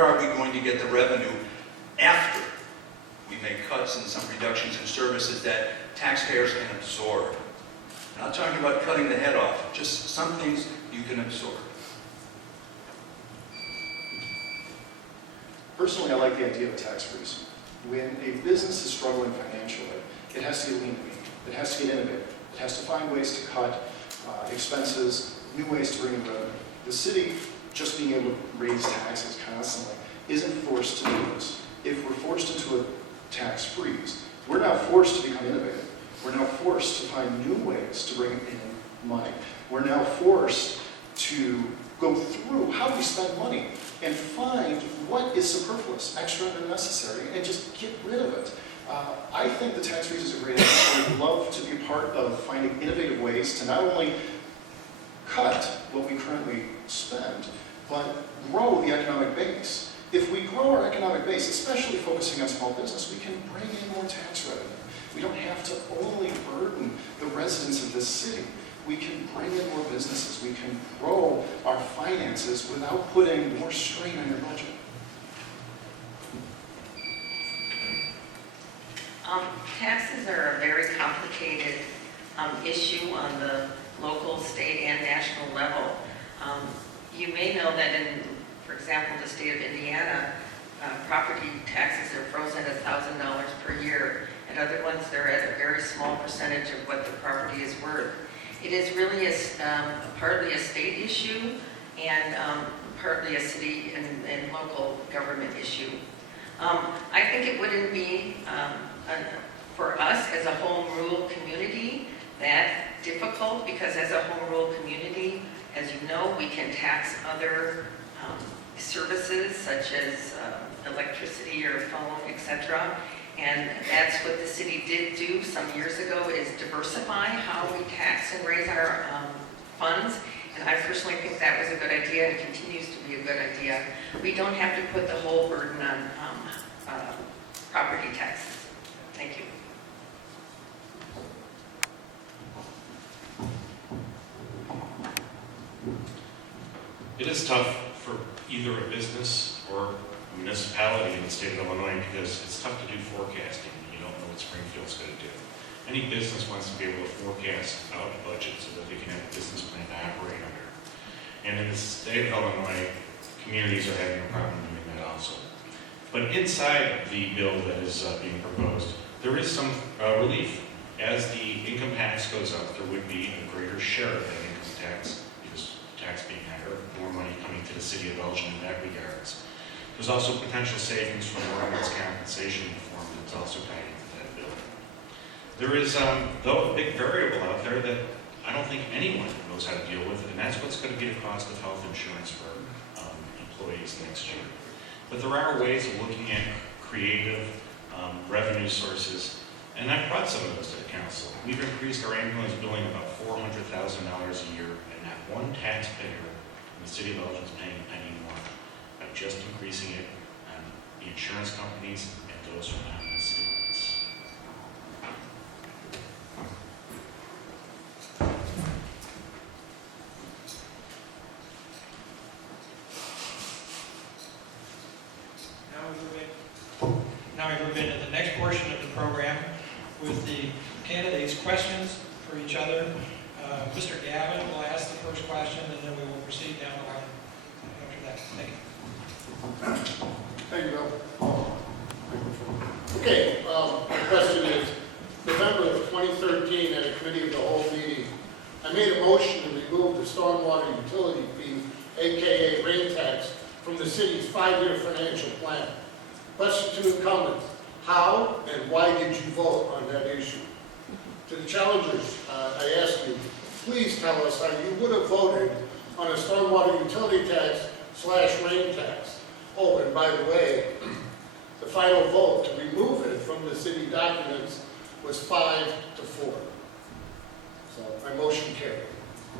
where are we going to get the revenue after we make cuts and some reductions in services that taxpayers can absorb? I'm not talking about cutting the head off, just some things you can absorb. Personally, I like the idea of a tax freeze. When a business is struggling financially, it has to get lean, it has to get innovative, it has to find ways to cut expenses, new ways to bring in revenue. The city, just being able to raise taxes constantly, isn't forced to do this. If we're forced into a tax freeze, we're now forced to become innovative. We're now forced to find new ways to bring in money. We're now forced to go through how we spend money and find what is superfluous, extra, and unnecessary, and just get rid of it. I think the tax freeze is a great idea. I would love to be a part of finding innovative ways to not only cut what we currently spend, but grow the economic base. If we grow our economic base, especially focusing on small business, we can bring in more tax revenue. We don't have to only burden the residents of this city. We can bring in more businesses. We can grow our finances without putting more strain on your budget. Taxes are a very complicated issue on the local, state, and national level. You may know that in, for example, the state of Indiana, property taxes are frozen at $1,000 per year. And other ones, they're at a very small percentage of what the property is worth. It is really partly a state issue and partly a city and local government issue. I think it wouldn't be, for us as a home rule community, that difficult, because as a home rule community, as you know, we can tax other services such as electricity or phone, etc. And that's what the city did do some years ago, is diversify how we tax and raise our funds. And I personally think that was a good idea and continues to be a good idea. We don't have to put the whole burden on property taxes. Thank you. It is tough for either a business or a municipality in the state of Illinois because it's tough to do forecasting when you don't know what Springfield's going to do. Any business wants to be able to forecast out a budget so that they can have a business plan to operate under. And in the state of Illinois, communities are having a problem doing that also. But inside the bill that is being proposed, there is some relief. As the income tax goes up, there would be a greater share of that income tax, because tax being higher, more money coming to the city of Elgin in that regards. There's also potential savings from workers' compensation reform that's also tied into that bill. There is, though, a big variable out there that I don't think anyone knows how to deal with, and that's what's going to be the cost of health insurance for employees next year. But there are ways of looking at creative revenue sources, and I've brought some of those to the council. We've increased our ambulance billing about $400,000 a year, and not one taxpayer in the city of Elgin is paying a penny more by just increasing it on the insurance companies and those who are not in the city limits. Now we move into the next portion of the program with the candidates' questions for each other. Mr. Gavin will ask the first question, and then we will proceed down the line after that. Thank you. Thank you, Bill. Okay, my question is, November of 2013 at a committee of the whole meeting, I made a motion to remove the stormwater utility fee, aka rain tax, from the city's 5-year financial plan. Question to incumbents, how and why did you vote on that issue? To the challengers, I ask you, please tell us how you would have voted on a stormwater utility tax / rain tax. Oh, and by the way, the final vote to remove it from the city documents was 5-4. So my motion carried.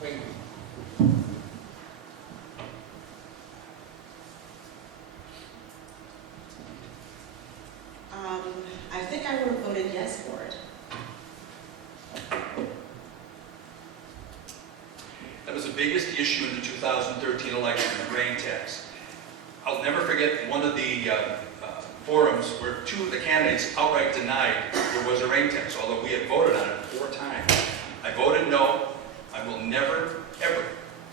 Thank you. I think I would have voted yes for it. That was the biggest issue in the 2013 election, the grain tax. I'll never forget one of the forums where two of the candidates outright denied there was a rain tax, although we had voted on it 4 times. I voted no. I will never, ever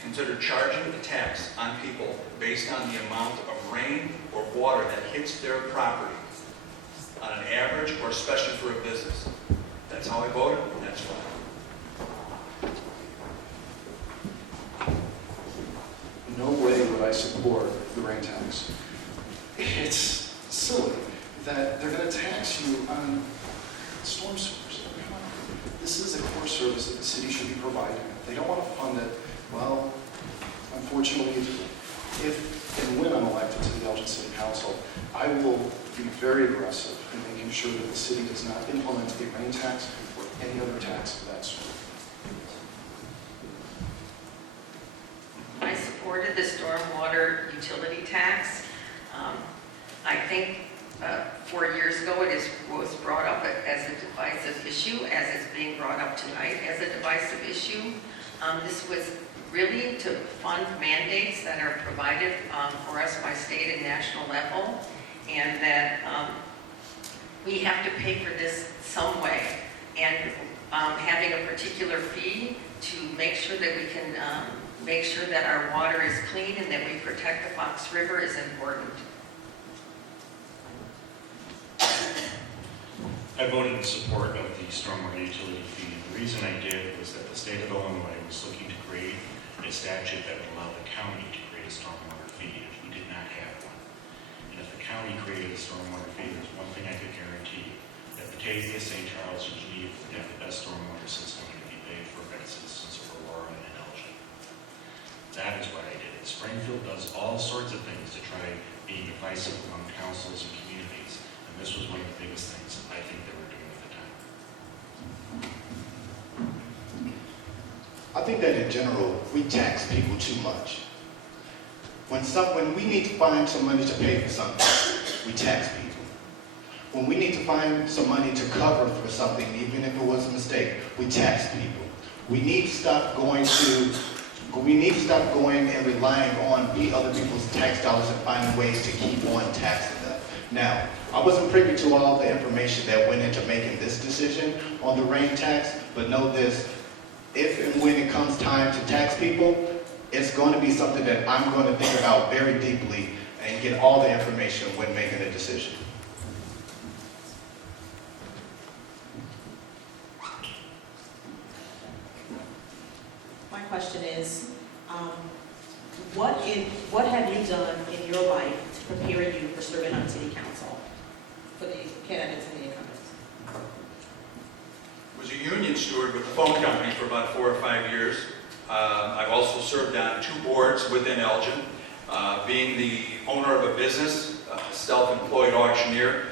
consider charging a tax on people based on the amount of rain or water that hits their property on an average or especially for a business. That's how I voted, and that's why. No way would I support the rain tax. It's silly that they're going to tax you on storm sewers. Come on. This is a core service that the city should be providing. They don't want to fund it. Well, unfortunately, if and when I'm elected to the Elgin City Council, I will be very aggressive in making sure that the city does not implement a rain tax or any other tax of that sort. I supported the stormwater utility tax. I think 4 years ago was brought up as a divisive issue, as it's being brought up tonight as a divisive issue. This was really to fund mandates that are provided for us by state and national level, and that we have to pay for this some way. And having a particular fee to make sure that we can make sure that our water is clean and that we protect the Fox River is important. I voted in support of the stormwater utility fee. The reason I did was that the state of Illinois was looking to create a statute that would allow the county to create a stormwater fee if we did not have one. And if the county created a stormwater fee, there's one thing I could guarantee, that Batavia, St. Charles, and Geneva would have the best stormwater system and be paid for by the citizens of Aurora and Elgin. That is what I did. Springfield does all sorts of things to try being divisive among councils and communities, and this was one of the biggest things I think they were doing at the time. I think that in general, we tax people too much. When we need to find some money to pay for something, we tax people. When we need to find some money to cover for something, even if it was a mistake, we tax people. We need to stop going and relying on other people's tax dollars and finding ways to keep on taxing them. Now, I wasn't privy to all the information that went into making this decision on the rain tax, but know this, if and when it comes time to tax people, it's going to be something that I'm going to think about very deeply and get all the information when making a decision. My question is, what have you done in your life to prepare you for serving on city council for the candidates and the incumbents? Was a union steward with the phone company for about 4 or 5 years. I've also served on 2 boards within Elgin. Being the owner of a business, a self-employed auctioneer,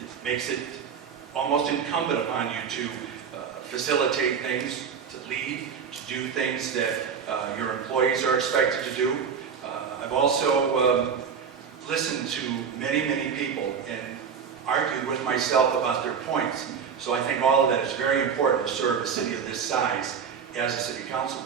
it makes it almost incumbent upon you to facilitate things, to lead, to do things that your employees are expected to do. I've also listened to many, many people and argued with myself about their points. So I think all of that is very important to serve a city of this size as a city council.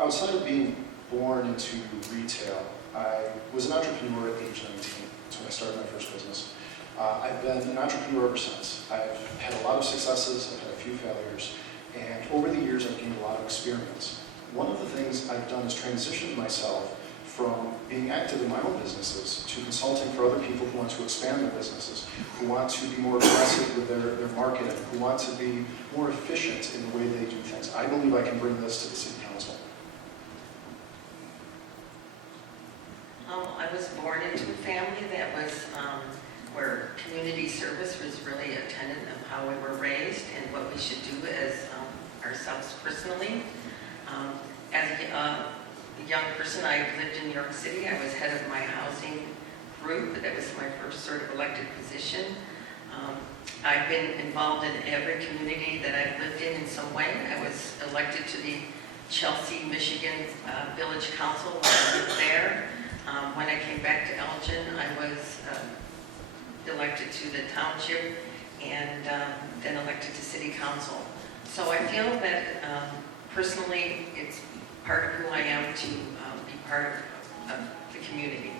Outside of being born into retail, I was an entrepreneur at age 19. That's when I started my first business. I've been an entrepreneur ever since. I've had a lot of successes, I've had a few failures, and over the years I've gained a lot of experience. One of the things I've done is transitioned myself from being active in my own businesses to consulting for other people who want to expand their businesses, who want to be more aggressive with their marketing, who want to be more efficient in the way they do things. I believe I can bring this to the city council. I was born into a family that was where community service was really a tenet of how we were raised and what we should do as ourselves personally. As a young person, I lived in New York City. I was head of my housing group. That was my first sort of elected position. I've been involved in every community that I've lived in some way. I was elected to the Chelsea, Michigan Village Council when I lived there. When I came back to Elgin, I was elected to the township and then elected to city council. So I feel that personally it's part of who I am to be part of the community.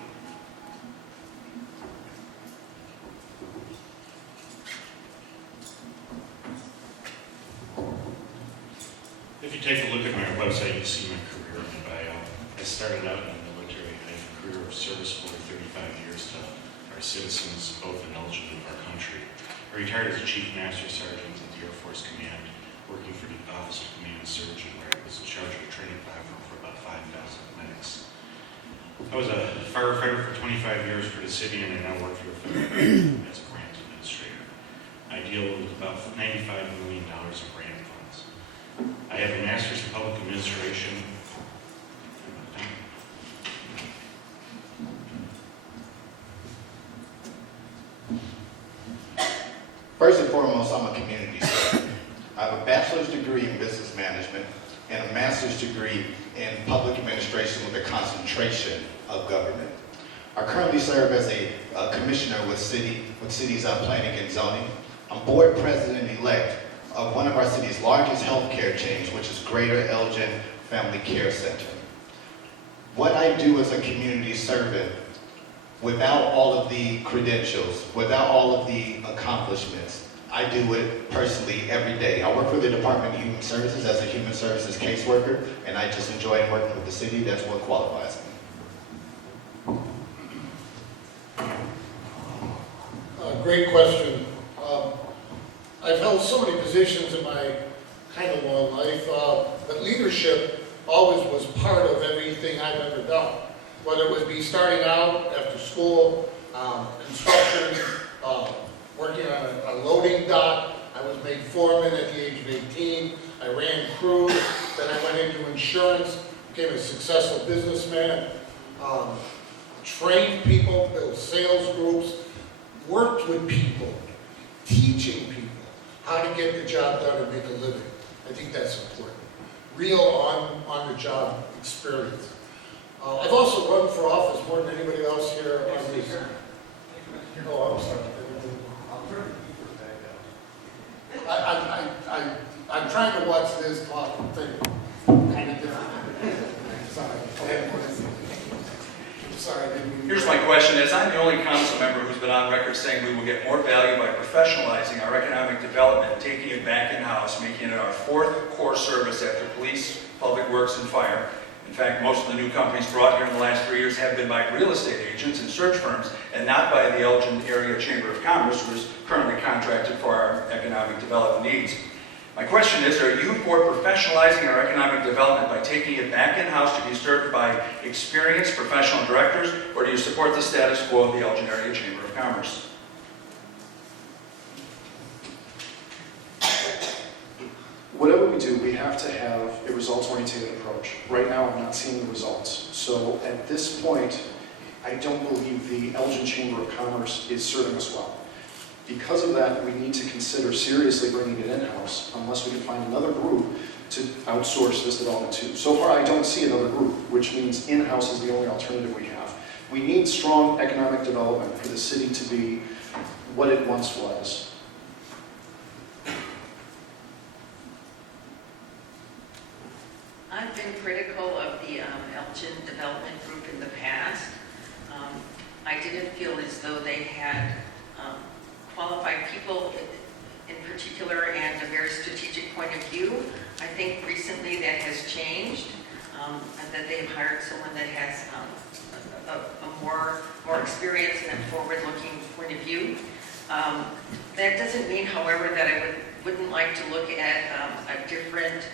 If you take a look at my website, you'll see my career in the bio. I started out in the military. I have a career of service for 35 years to our citizens, both in Elgin and our country. I retired as a Chief Master Sergeant at the Air Force Command, working for the Office of Command Surgeon, where I was in charge of a training platform for about 5,000 medics. I was a firefighter for 25 years for the city, and I now work for the federal government as a grant administrator. I deal with about $95 million in grant funds. I have a master's in public administration. First and foremost, I'm a community servant. I have a bachelor's degree in business management and a master's degree in public administration with a concentration of government. I currently serve as a commissioner with cities planning and zoning. I'm board president-elect of one of our city's largest healthcare chains, which is Greater Elgin Family Care Center. What I do as a community servant, without all of the credentials, without all of the accomplishments, I do it personally every day. I work for the Department of Human Services as a human services caseworker, and I just enjoy working with the city. That's what qualifies me. Great question. I've held so many positions in my kind of long life, but leadership always was part of everything I've ever done. Whether it was me starting out after school, construction, working on a loading dock. I was made foreman at the age of 18. I ran crews. Then I went into insurance, became a successful businessman, trained people, built sales groups, worked with people, teaching people how to get the job done and make a living. I think that's important. Real on-the-job experience. I've also run for office more than anybody else here on this. Oh, I'm sorry. I'm trying to watch this clock thing kind of different. Sorry. Here's my question. As I'm the only council member who's been on record saying we will get more value by professionalizing our economic development, taking it back in-house, making it our fourth core service after police, public works, and fire. In fact, most of the new companies brought here in the last 3 years have been by real estate agents and search firms, and not by the Elgin Area Chamber of Commerce, who is currently contracted for our economic development needs. My question is, are you for professionalizing our economic development by taking it back in-house to be served by experienced professional directors, or do you support the status quo of the Elgin Area Chamber of Commerce? Whatever we do, we have to have a results-oriented approach. Right now, I'm not seeing the results. So at this point, I don't believe the Elgin Chamber of Commerce is serving us well. Because of that, we need to consider seriously bringing it in-house, unless we can find another group to outsource this development to. So far, I don't see another group, which means in-house is the only alternative we have. We need strong economic development for the city to be what it once was. I've been critical of the Elgin Development Group in the past. I didn't feel as though they had qualified people in particular and a very strategic point of view. I think recently that has changed, and that they've hired someone that has a more experience and a forward-looking point of view. That doesn't mean, however, that I wouldn't like to look at a different,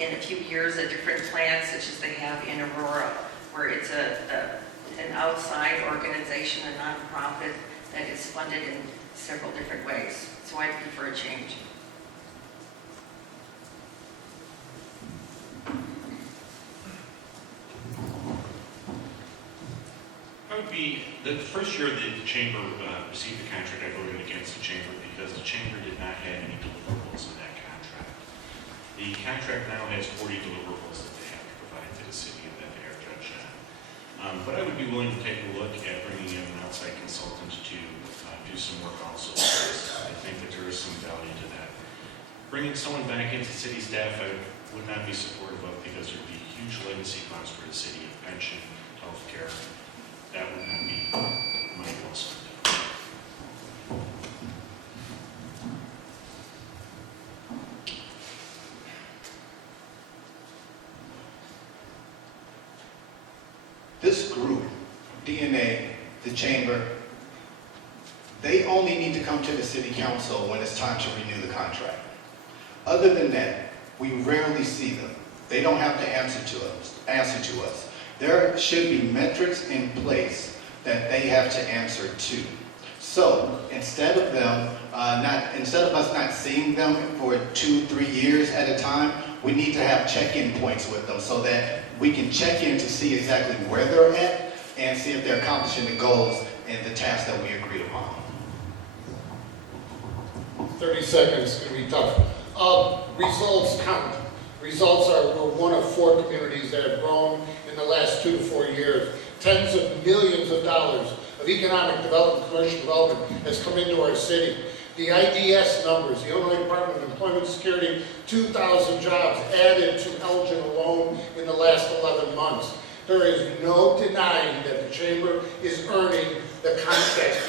in a few years, a different plan such as they have in Aurora, where it's an outside organization, a nonprofit that is funded in several different ways. So I prefer a change. I would be, the first year that the chamber received the contract, I voted against the chamber because the chamber did not have any deliverables in that contract. The contract now has 40 deliverables that they have to provide to the city and that they are judged on. But I would be willing to take a look at bringing in an outside consultant to do some work also. I think that there is some value to that. Bringing someone back into city staff, I've would not be supportive of because there'd be huge legacy costs for the city of pension, healthcare. That would not be money well spent. This group, DNA, the chamber, they only need to come to the city council when it's time to renew the contract. Other than that, we rarely see them. They don't have to answer to us. There should be metrics in place that they have to answer to. So instead of us not seeing them for 2-3 years at a time, we need to have check-in points with them so that we can check in to see exactly where they're at and see if they're accomplishing the goals and the tasks that we agreed upon. 30 seconds, it's going to be tough. Results count. Results are, we're one of 4 communities that have grown in the last 2 to 4 years. Tens of millions of dollars of economic development, commercial development has come into our city. The IDS numbers, the Illinois Department of Employment Security, 2,000 jobs added to Elgin alone in the last 11 months. There is no denying that the chamber is earning the contract